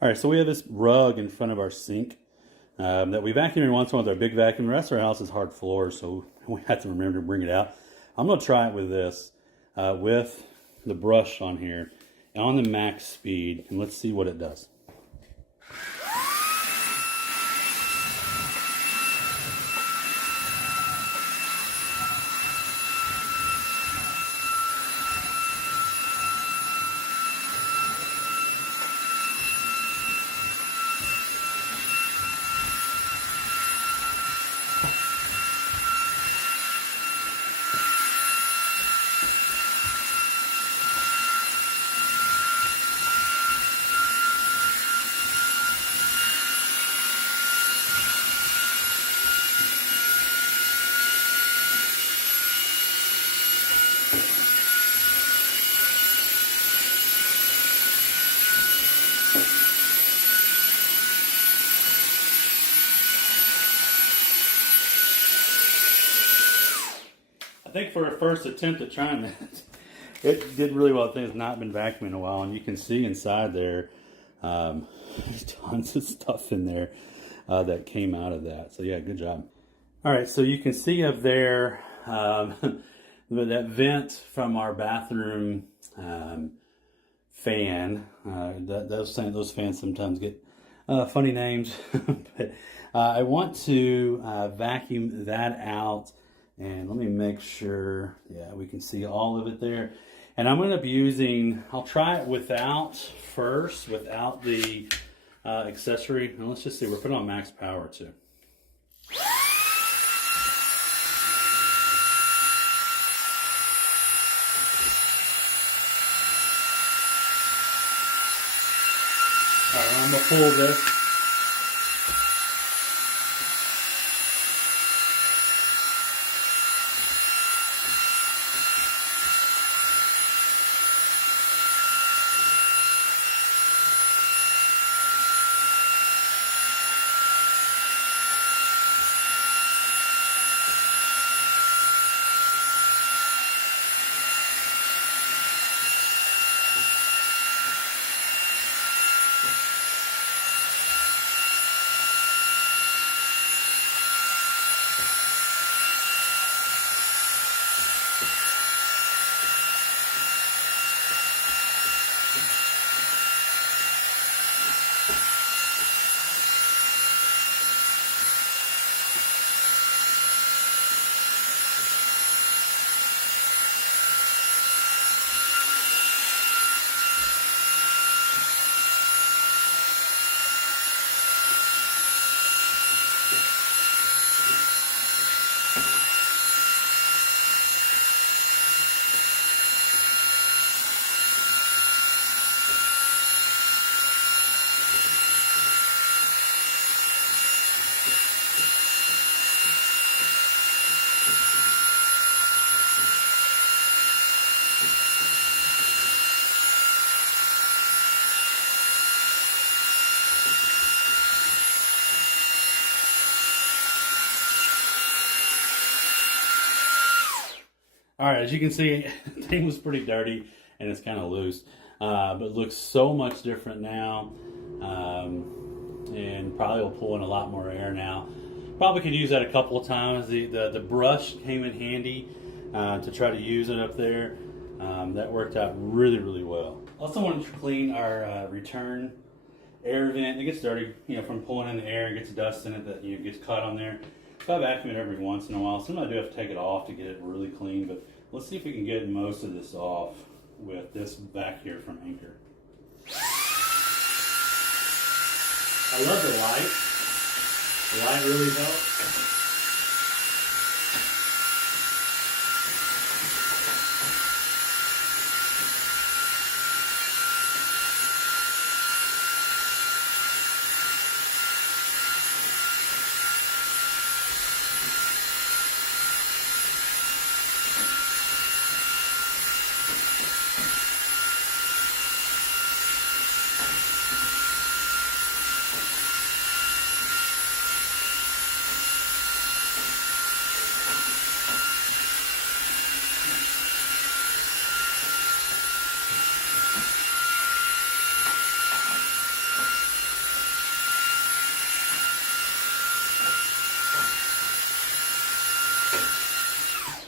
All right, so we have this rug in front of our sink that we vacuum every once in a while with our big vacuum. The rest of our house is hard floor, so we have to remember to bring it out. I'm going to try it with this, with the brush on here, on the max speed, and let's see what it does. I think for a first attempt at trying that, it did really well. Things not been vacuuming in a while, and you can see inside there, there's tons of stuff in there that came out of that. So yeah, good job. All right, so you can see up there that vent from our bathroom fan. Those fans sometimes get funny names, but I want to vacuum that out. And let me make sure, yeah, we can see all of it there. And I'm going to be using, I'll try it without the accessory. And let's just see, we're putting on max power too. All right, I'm going to pull this. All right, as you can see, the thing was pretty dirty and it's kind of loose, but it looks so much different now, and probably will pull in a lot more air now. Probably could use that a couple of times. The brush came in handy to try to use it up there. That worked out really, really well. Also wanted to clean our return air vent. It gets dirty, from pulling in the air and gets dust in it that gets caught on there. So I vacuum it every once in a while. Sometimes I do have to take it off to get it really clean, but let's see if we can get most of this off with this vac here from Anker. I love the light. The light really helps.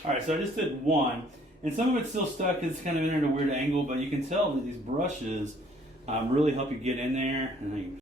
All right, so I just did one, and some of it's still stuck. It's kind of in at a weird angle, but you can tell that these brushes really help you get in there. And